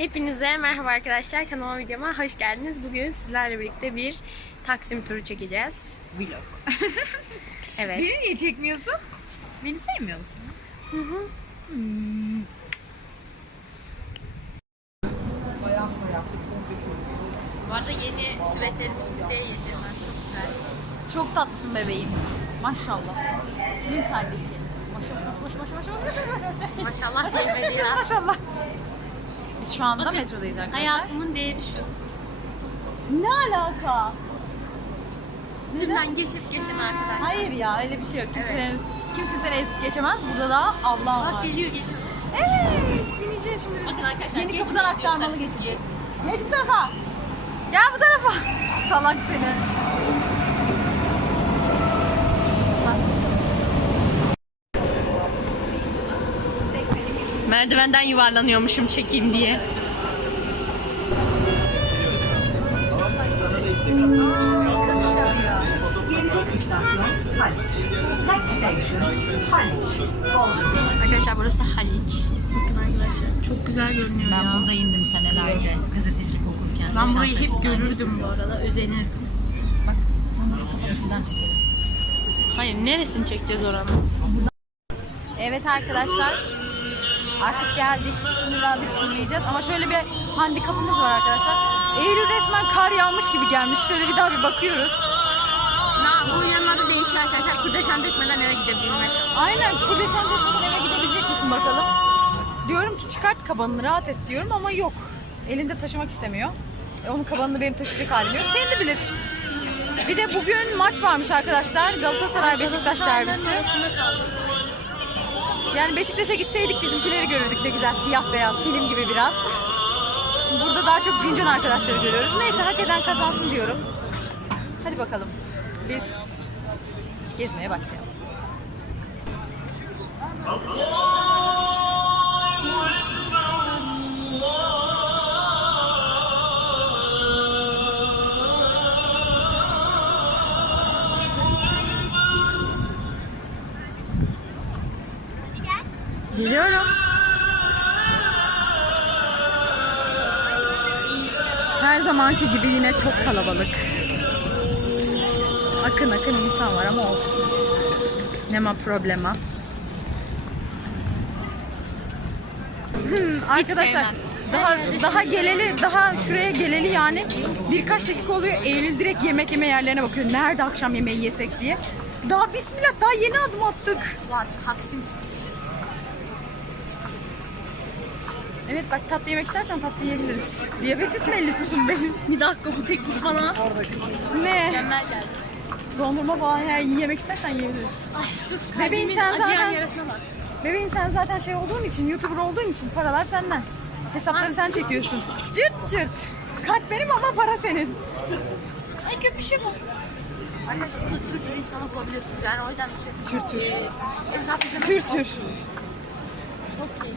Hepinize merhaba arkadaşlar. Kanalıma videoma hoş geldiniz. Bugün sizlerle birlikte bir Taksim turu çekeceğiz. Vlog. Evet. Beni niye çekmiyorsun? Beni sevmiyor musun? Hı hı. Yaptık. Bu arada yeni süvetlerimi kimseye yedirmem. Çok güzel. Çok tatlısın bebeğim. Maşallah. Kimin kardeşi? Maşallah, maşallah, maşallah, maşallah, maşallah. Maşallah Maşallah. Biz şu anda Bakın, metrodayız arkadaşlar. Hayatımın değeri şu. Ne alaka? Üstümden geçip geçen arkadaşlar. Hayır ya öyle bir şey yok. Kimse, kimse seni ezip geçemez. Burada da Allah Bak var. geliyor geliyor. Evet bineceğiz şimdi. Bakın arkadaşlar. Yeni kapıdan aktarmalı geçeceğiz. Geç bu tarafa. Gel bu tarafa. Salak seni. Merdivenden yuvarlanıyormuşum çekeyim diye. Kız çalıyor. Gelecek istasyon Haliç. Next station Haliç. Golden. Arkadaşlar burası Haliç. Bakın arkadaşlar çok güzel görünüyor Ben ya. burada indim senelerce gazetecilik okurken. Ben burayı hep Nişantaşı'ndan. görürdüm bu arada. Özenirdim. Bak kapalı şuradan. Hayır neresini çekeceğiz oranın? Evet arkadaşlar. Artık geldik. Şimdi birazcık turlayacağız. Ama şöyle bir handikapımız var arkadaşlar. Eylül resmen kar yağmış gibi gelmiş. Şöyle bir daha bir bakıyoruz. Na, bu yanın adı değişiyor arkadaşlar. Kurdeşen dökmeden eve gidebilme çalışıyor. Aynen kurdeşen dökmeden eve gidebilecek misin bakalım. Diyorum ki çıkart kabanını rahat et diyorum ama yok. Elinde taşımak istemiyor. E, onun kabanını benim taşıyacak halim yok. Kendi bilir. Bir de bugün maç varmış arkadaşlar. Galatasaray Beşiktaş derbisi. Yani Beşiktaş'a gitseydik bizimkileri görürdük ne güzel siyah beyaz film gibi biraz. Burada daha çok cincon arkadaşları görüyoruz. Neyse hak eden kazansın diyorum. Hadi bakalım. Biz gezmeye başlayalım. Geliyorum. Her zamanki gibi yine çok kalabalık. Akın akın insan var ama olsun. Nema problema. Hmm, arkadaşlar daha daha geleli daha şuraya geleli yani birkaç dakika oluyor. Eylül direkt yemek yeme yerlerine bakıyor. Nerede akşam yemeği yesek diye. Daha bismillah daha yeni adım attık. Var Taksim Evet bak tatlı yemek istersen tatlı yiyebiliriz. Elli tusun benim? Bir dakika bu teklif bana Ne? mükemmel geldi. Dondurma falan ya yemek istersen yiyebiliriz. Ay dur Bebeğim kalbimin sen acıyan zaten- yarasına bak. Bebeğim sen zaten şey olduğun için, YouTuber olduğun için paralar senden. Hesapları sen çekiyorsun. Cırt cırt. Kalp benim ama para senin. Ay köpüşü bu. Arkadaşlar burada tür tür insan bulabiliyorsunuz yani o yüzden bir şey Tür tür. Etraf izlemek Tür tür. çok iyi.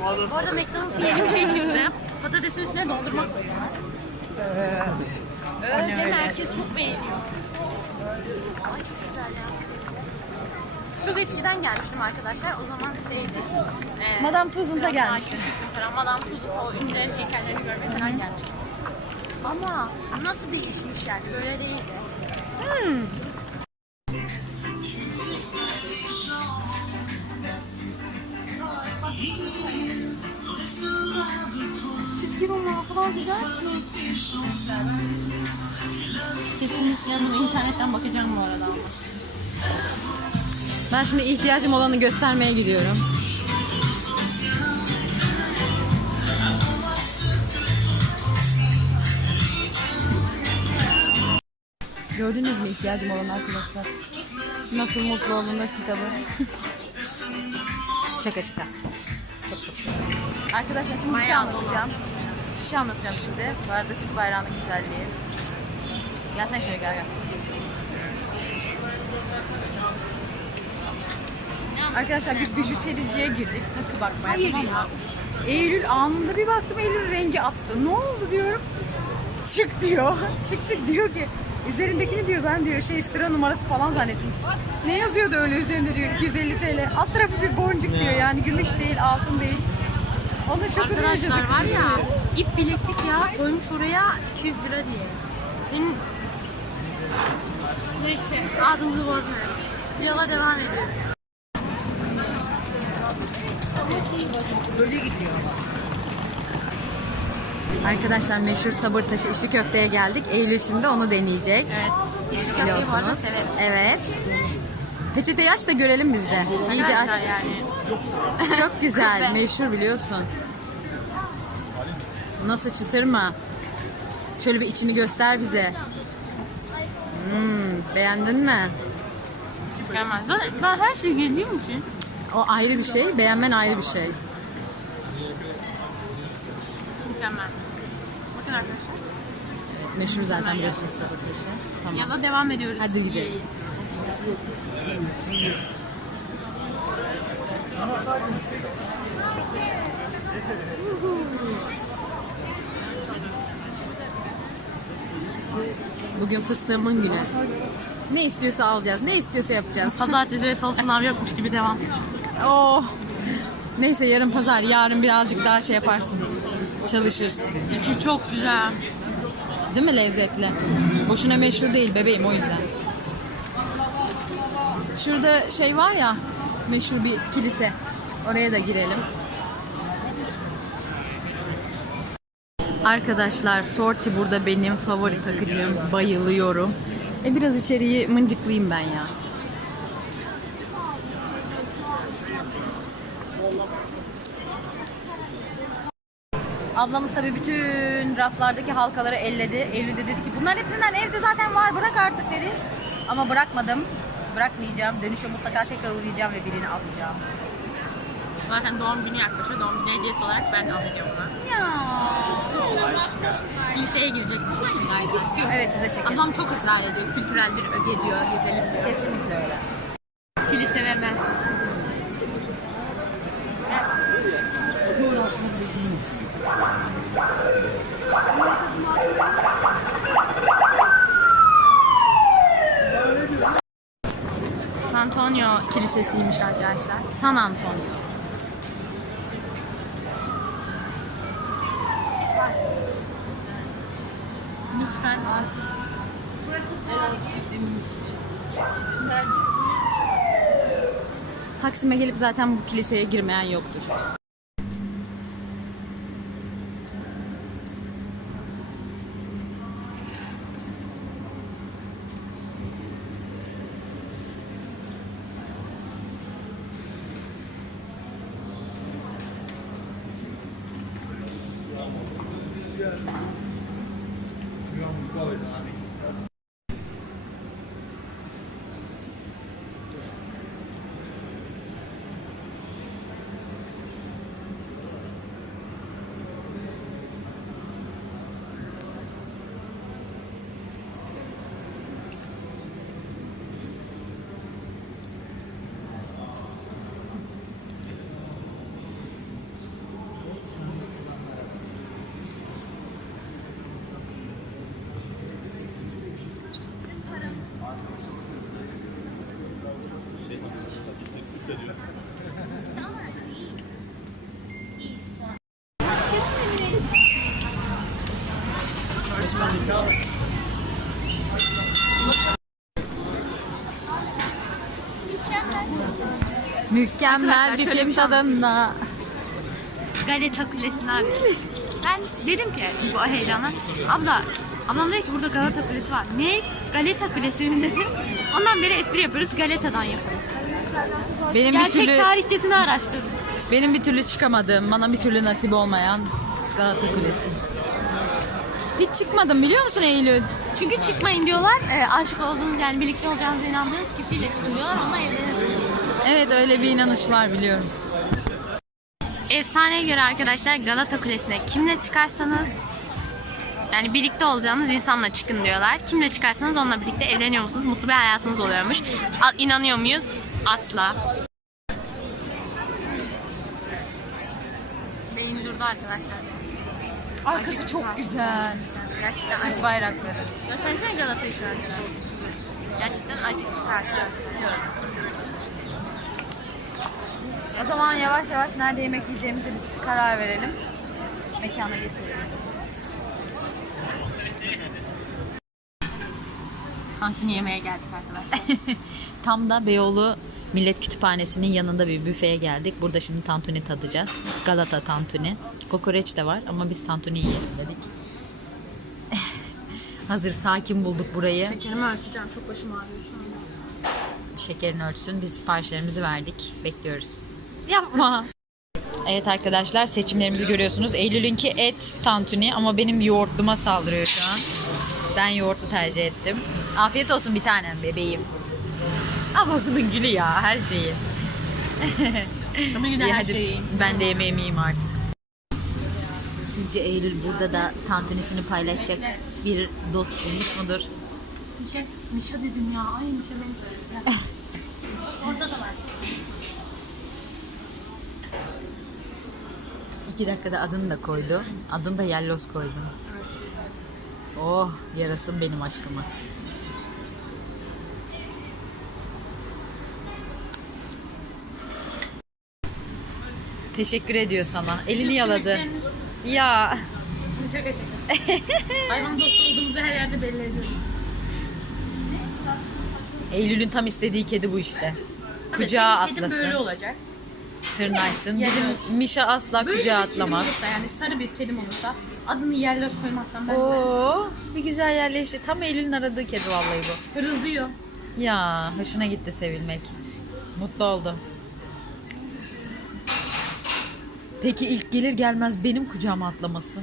Bu arada McDonald's'ın yeni bir şey çıktı. Patatesin üstüne dondurma koyuyorlar. Öyle mi? Herkes çok beğeniyor. Ay çok güzel ya. Çok eskiden gelmiştim arkadaşlar. O zaman şeydi. E, Madame Tussauds'a gelmiştim. Falan. Madame Tussauds o ünlülerin heykellerini görmeye falan gelmiştim. Ama nasıl değişmiş yani? Böyle değildi. Çizgi Kesinlikle bunu internetten bakacağım bu arada ama. Ben şimdi ihtiyacım olanı göstermeye gidiyorum. Gördünüz mü ihtiyacım olan arkadaşlar? Nasıl mutlu olunur kitabı. şaka şaka. Arkadaşlar şimdi bir şey anlatacağım. Bir şey anlatacağım şimdi. Bu arada Türk bayrağının güzelliği. Gel sen şöyle gel gel. Arkadaşlar bir bijutericiye girdik takı bakmaya Hayır tamam mı? ya. Eylül anında bir baktım Eylül rengi attı. Ne oldu diyorum. Çık diyor. Çıktık diyor ki üzerindekini diyor ben diyor şey sıra numarası falan zannettim. Ne yazıyordu öyle üzerinde diyor 250 TL. Alt tarafı bir boncuk diyor yani gümüş değil altın değil. Onun şokunu Arkadaşlar var ya ip bileklik ya koymuş oraya 200 lira diye. Senin Neyse ağzımızı bozmuyoruz. Yola devam ediyoruz. Arkadaşlar meşhur sabır taşı işi köfteye geldik. Eylül şimdi onu deneyecek. Evet. İşi köfteyi bu arada Biliyorsunuz. severim. Evet. Peçeteyi aç da görelim biz de. İyice aç. Arkadaşlar yani. Çok güzel. Meşhur biliyorsun. Nasıl çıtır mı? Şöyle bir içini göster bize. Hmm, beğendin mi? Zaten ben her şeyi yediğim için O ayrı bir şey. Beğenmen ayrı bir şey. mükemmel. Bakın arkadaşlar. Meşhur zaten biliyorsunuz sabır taşı. Tamam. Ya da devam ediyoruz. Hadi gidelim. Bugün fıstığımın günü. Ne istiyorsa alacağız, ne istiyorsa yapacağız. Pazartesi ve salı sınav yokmuş gibi devam. Oh. Neyse yarın pazar, yarın birazcık daha şey yaparsın. Çalışırsın. İçi çok güzel. Değil mi lezzetli? Boşuna meşhur değil bebeğim o yüzden. Şurada şey var ya meşhur bir kilise. Oraya da girelim. Arkadaşlar Sorti burada benim favori takıcım. Bayılıyorum. E biraz içeriği mıncıklayayım ben ya. Ablamız tabii bütün raflardaki halkaları elledi. Eylül de dedi ki bunların hepsinden evde zaten var bırak artık dedi. Ama bırakmadım. Bırakmayacağım. Dönüşe mutlaka tekrar uğrayacağım ve birini alacağım. Zaten doğum günü yaklaşıyor. Doğum günü hediyesi olarak ben alacağım onu. Ya. Liseye girecekmişiz şimdi galiba. Evet size şeker. Ablam çok ısrar ediyor. Kültürel bir öge diyor. Gezelim diyor. Kesinlikle öyle. Kilise ve ben. Santonio Kilisesi'ymiş arkadaşlar. San Antonio. Lütfen artık. Taksim'e gelip zaten bu kiliseye girmeyen yoktur. Mükemmel bir film bir tadında. Galata Kulesi'ni arıyoruz. Ben dedim ki bu heyelana, abla, ablam dedi ki burada Galata Kulesi var. Ne? Galata Kulesi mi dedim. Ondan beri espri yapıyoruz, Galata'dan yapıyoruz. Benim bir Gerçek türlü tarihçesini araştırdım. benim bir türlü çıkamadığım, bana bir türlü nasip olmayan Galata Kulesi. Hiç çıkmadım biliyor musun Eylül? Çünkü çıkmayın diyorlar, e, aşık olduğunuz yani birlikte olacağınıza inandığınız kişiyle çıkın diyorlar, onunla evlenirsiniz. Evet öyle bir inanış var biliyorum. Efsaneye göre arkadaşlar Galata Kulesi'ne kimle çıkarsanız yani birlikte olacağınız insanla çıkın diyorlar. Kimle çıkarsanız onunla birlikte evleniyor musunuz? Mutlu bir hayatınız oluyormuş. İnanıyor muyuz? Asla. Beyin durdu arkadaşlar. Arkası çok güzel. Gerçekten acı. bayrakları. Göstersene Galata'yı şu an. Gerçekten acı bir tartı. O zaman yavaş yavaş nerede yemek yiyeceğimize biz karar verelim. Mekana geçelim. Kantini yemeğe geldik arkadaşlar. Tam da Beyoğlu Millet Kütüphanesi'nin yanında bir büfeye geldik. Burada şimdi tantuni tadacağız. Galata tantuni. Kokoreç de var ama biz tantuni yiyelim dedik. Hazır sakin bulduk burayı. Şekerimi ölçeceğim. Çok başım ağrıyor şu anda. Şekerini ölçsün. Biz siparişlerimizi verdik. Bekliyoruz. Yapma. Evet arkadaşlar seçimlerimizi görüyorsunuz. Eylül'ünki et tantuni ama benim yoğurtluma saldırıyor şu an. Ben yoğurtlu tercih ettim. Afiyet olsun bir tanem bebeğim. Ablasının gülü ya her şeyi. Ama İyi, her hadi şeyi. ben de yemeğimi yiyeyim artık. Sizce Eylül burada da tantunisini paylaşacak bir dostumuz mudur? Mişa, Mişa dedim ya. Ay Mişa beni Orada da var. İki dakikada adını da koydu. Adını da Yellos koydu. Oh yarasın benim aşkıma. Teşekkür ediyor sana. Elini yaladı. Ya Şaka şaka. Hayvan dostu olduğumuzu her yerde belli ediyorum. Eylül'ün tam istediği kedi bu işte. Kucağa Kedim böyle atlasın, olacak. sırnaşsın. Yellow. Bizim Mişa asla Böyle kucağa bir kedim atlamaz. olursa yani sarı bir kedim olursa adını Yellow koymazsam ben Oo, bir güzel yerleşti. Tam Eylül'ün aradığı kedi vallahi bu. hırıldıyor. Ya hoşuna gitti sevilmek. Mutlu oldum. Peki ilk gelir gelmez benim kucağıma atlaması?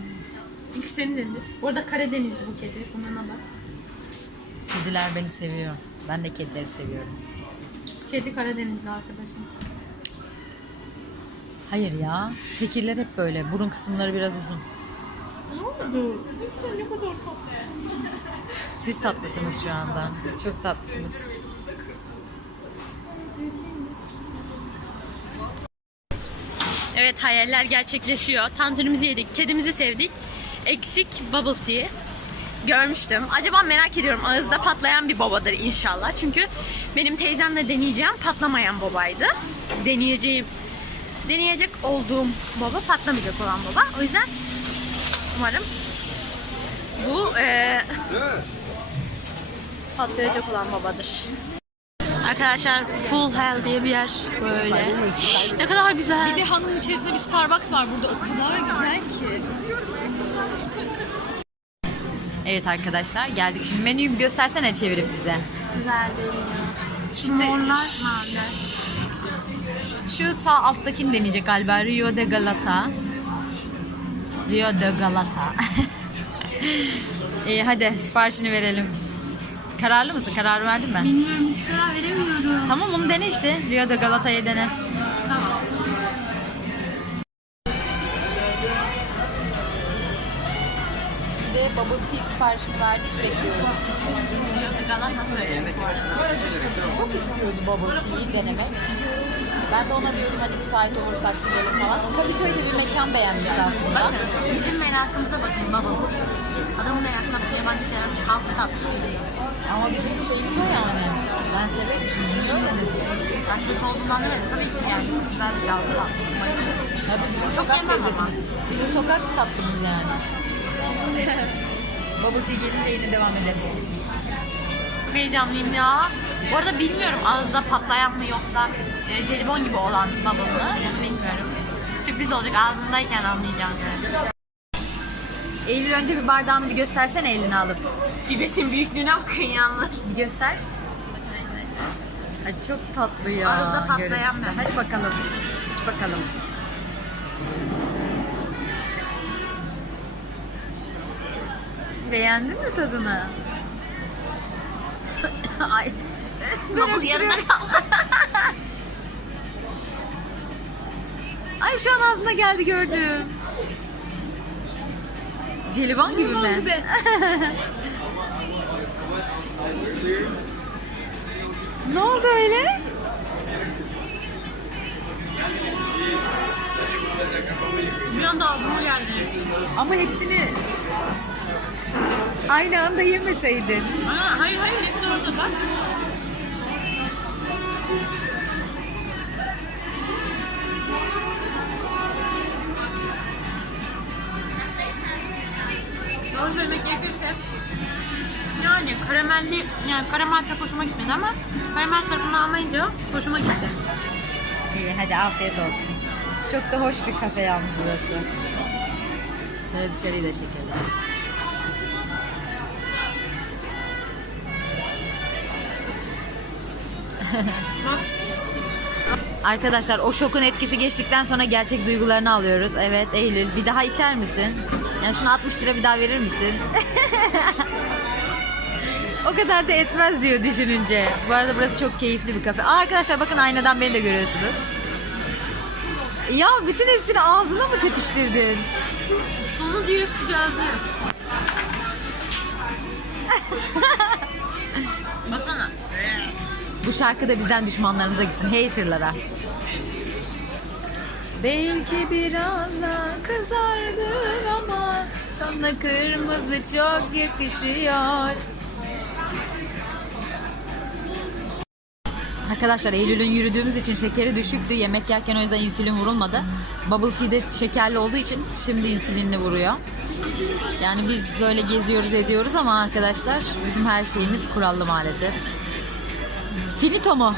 İlk senin dedi. Bu arada Karadenizli bu kedi. Bundan bak. Kediler beni seviyor. Ben de kedileri seviyorum. Kedi Karadenizli arkadaşım. Hayır ya. Tekirler hep böyle. Burun kısımları biraz uzun. Ne oldu? Sen ne kadar tatlı. Siz tatlısınız şu anda. Çok tatlısınız. Evet hayaller gerçekleşiyor. Tantunimizi yedik, kedimizi sevdik. Eksik bubble tea. Görmüştüm. Acaba merak ediyorum ağızda patlayan bir bobadır inşallah. Çünkü benim teyzemle deneyeceğim patlamayan bobaydı. Deneyeceğim deneyecek olduğum boba patlamayacak olan boba. O yüzden umarım bu eee, patlayacak olan babadır. Arkadaşlar Full Hell diye bir yer böyle. Ne kadar güzel. Bir de hanın içerisinde bir Starbucks var burada. O kadar güzel ki. Evet arkadaşlar geldik. Şimdi menüyü bir göstersene çevirip bize. güzel değil. Şimdi şu sağ alttakini deneyecek galiba. Rio de Galata. Rio de Galata. İyi hadi siparişini verelim. Kararlı mısın? Karar verdin mi? Bilmiyorum hiç karar veremiyorum. Tamam onu dene işte. Rio de Galata'yı dene. Tamam. Şimdi bubble tea siparişini verdik bekliyoruz. Çok istiyordu bubble tea'yi denemek. Ben de ona diyorum hani müsait olursak gidelim falan. Kadıköy'de bir mekan beğenmişti aslında. Bizim merakımıza bakın bubble tea. Adamın merakına bakın yabancı gelmiş halk tatlısı diye. Ama bizim şeyimiz o yani. Ben severim şimdi. Şöyle dedi. Ben kötü olduğundan demedim. Tabii ki yani çok güzel bir şey halk tatlısı. Tabii bizim sokak yemem ama. lezzetimiz. Bizim sokak tatlımız yani. Bubble tea gelince yine devam ederiz. Çok heyecanlıyım ya. Bu arada bilmiyorum ağızda patlayan mı yoksa e, jelibon gibi olan bubble mı? Bilmiyorum. Sürpriz olacak ağzımdayken anlayacağım yani. Eylül önce bir bardağını bir göstersene elini alıp. Pipetin büyüklüğüne bakın yalnız. Bir göster. Ay çok tatlı ya. Arada patlayan ben. Hadi bakalım. İç bakalım. Beğendin mi tadını? Ay. Bubble yarıda kaldı. Ay şu an ağzına geldi gördüm. Celiban gibi mi? gibi. Ne oldu öyle? Bir anda ağzıma geldi. Ama hepsini aynı anda yemeseydin. Aa, hayır hayır hepsi orada bak. Karamelli, yani karamel pek hoşuma gitmedi ama karamel tarafını almayınca hoşuma gitti. İyi hadi afiyet olsun. Çok da hoş bir kafe yalnız burası. Şöyle dışarıyı da çekelim. Arkadaşlar o şokun etkisi geçtikten sonra gerçek duygularını alıyoruz. Evet Eylül bir daha içer misin? Yani şunu 60 lira bir daha verir misin? o kadar da etmez diyor düşününce. Bu arada burası çok keyifli bir kafe. Aa, arkadaşlar bakın aynadan beni de görüyorsunuz. Ya bütün hepsini ağzına mı tepiştirdin? Sonu büyük gözlü. Basana. Bu şarkı da bizden düşmanlarımıza gitsin. Haterlara. Belki biraz da kızardın ama sana kırmızı çok yakışıyor. Arkadaşlar Eylül'ün yürüdüğümüz için şekeri düşüktü. Yemek yerken o yüzden insülin vurulmadı. Bubble tea de şekerli olduğu için şimdi insülinli vuruyor. Yani biz böyle geziyoruz ediyoruz ama arkadaşlar bizim her şeyimiz kurallı maalesef. Finito mu?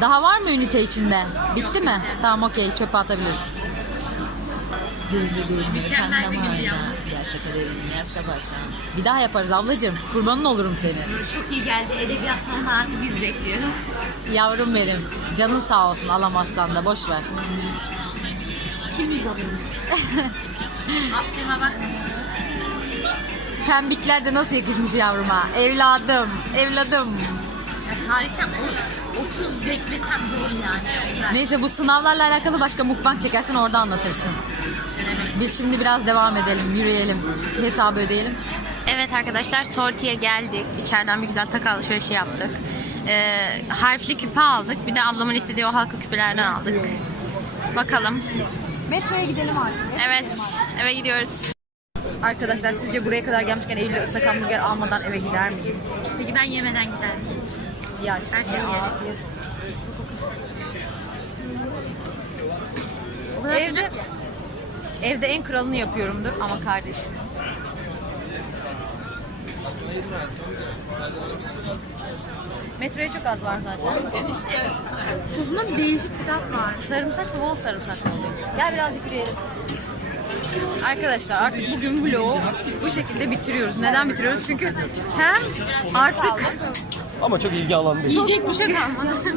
Daha var mı ünite içinde? Bitti mi? Tamam okey çöpe atabiliriz. Mükemmel bir gündü yalnız. Ya şaka değilim ya savaştan. Bir daha yaparız ablacığım. Kurbanın olurum seni. Çok iyi geldi. Edebiyat artık yüz bekliyorum. Yavrum benim. Canın sağ olsun alamazsan da boş ver. Kim yüz alıyor? Aklıma bak. Pembikler de nasıl yakışmış yavruma. Evladım, evladım. Tarihten 30 beklesem zor yani. Neyse bu sınavlarla alakalı başka mukbang çekersen orada anlatırsın. Biz şimdi biraz devam edelim, yürüyelim, hesabı ödeyelim. Evet arkadaşlar Sorti'ye geldik. İçeriden bir güzel takı alışverişi yaptık. Ee, harfli küpe aldık. Bir de ablamın istediği o halka küpelerden aldık. Bakalım. Metroya gidelim artık. Evet eve gidiyoruz. Arkadaşlar sizce buraya kadar gelmişken Eylül'e ıslak hamburger almadan eve gider miyim? Peki ben yemeden giderim. Ya Her şeyi yerim. O kadar Evde, evde en kralını yapıyorumdur ama kardeşim. Metroya çok az var zaten. Tuzunda bir değişik bir tat var. Sarımsak bol sarımsaklı oluyor. Gel birazcık yürüyelim. Arkadaşlar artık bugün vlogu bu şekilde bitiriyoruz. Neden bitiriyoruz? Çünkü hem artık Ama çok ilgi alanı değil. Yiyecek bir şey kalmadı.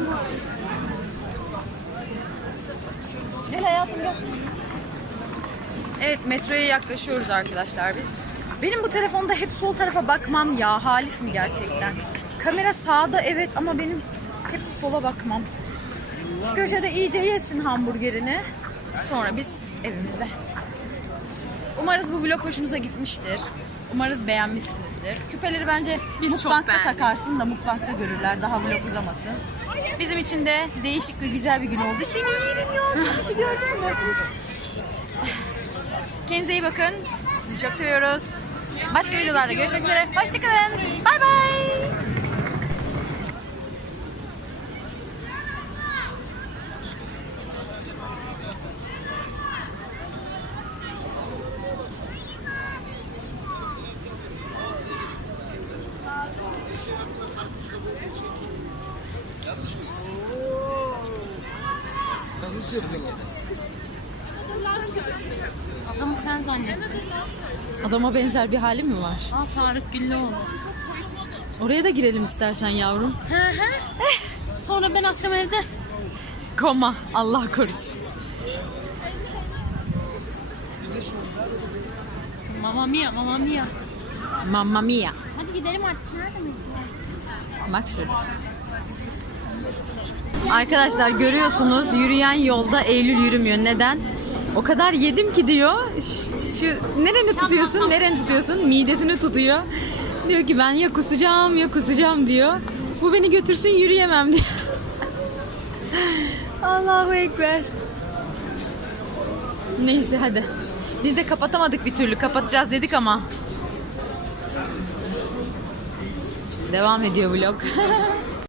Gel hayatım gel. Evet metroya yaklaşıyoruz arkadaşlar biz. Benim bu telefonda hep sol tarafa bakmam ya. Halis mi gerçekten? Kamera sağda evet ama benim hep sola bakmam. Şu köşede iyice yesin hamburgerini. Sonra biz evimize. Umarız bu vlog hoşunuza gitmiştir. Umarız beğenmişsinizdir. Küpeleri bence Biz beğendik. takarsın da mukbangda görürler. Daha vlog uzamasın. Bizim için de değişik ve güzel bir gün oldu. Seni yerim ya. Bir şey gördün mü? Kendinize iyi bakın. Sizi çok seviyoruz. Başka videolarda görüşmek üzere. Hoşçakalın. Bay bay. Adamı sen zannettin. Adama benzer bir hali mi var? Aa Tarık Güllüoğlu. Oraya da girelim istersen yavrum. Hı hı. Sonra ben akşam evde Koma. Allah korusun. Mamma mia, mamma mia. Mamma mia. Hadi gidelim artık. Nerede mi? Bak şurada. Arkadaşlar görüyorsunuz yürüyen yolda Eylül yürümüyor. Neden? O kadar yedim ki diyor. Şu nereni tutuyorsun? Nereni tutuyorsun? Midesini tutuyor. Diyor ki ben ya kusacağım ya kusacağım diyor. Bu beni götürsün yürüyemem diyor. Allahu Ekber. Neyse hadi. Biz de kapatamadık bir türlü. Kapatacağız dedik ama. Devam ediyor vlog.